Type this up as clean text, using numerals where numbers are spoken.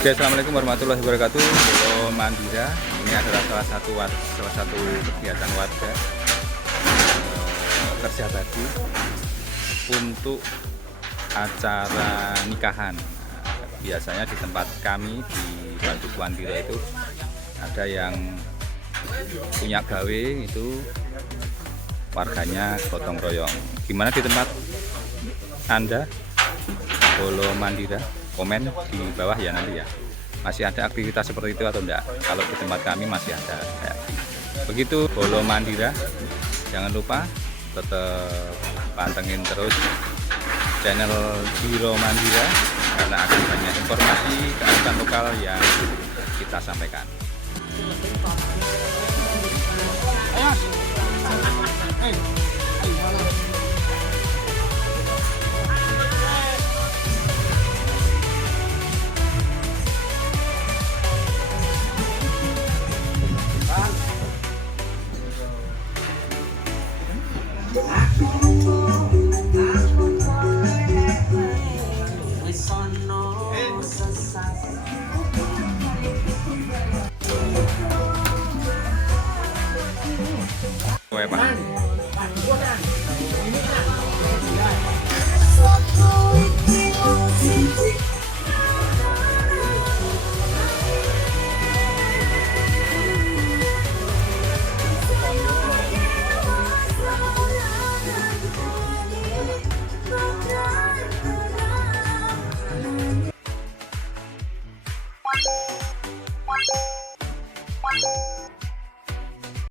Oke, assalamualaikum warahmatullahi wabarakatuh. Pulau Mandira ini adalah salah satu kegiatan warga kerja bakti untuk acara nikahan. Biasanya di tempat kami di Waduk Mandira itu ada yang punya gawe, itu warganya gotong royong. Gimana di tempat Anda, Pulau Mandira? Komen di bawah ya nanti ya, masih ada aktivitas seperti itu atau enggak. Kalau di tempat kami masih ada kayak begitu. Pulau Mandira, jangan lupa tetap pantengin terus channel Biro Mandira karena akan banyak informasi kearifan lokal yang kita sampaikan.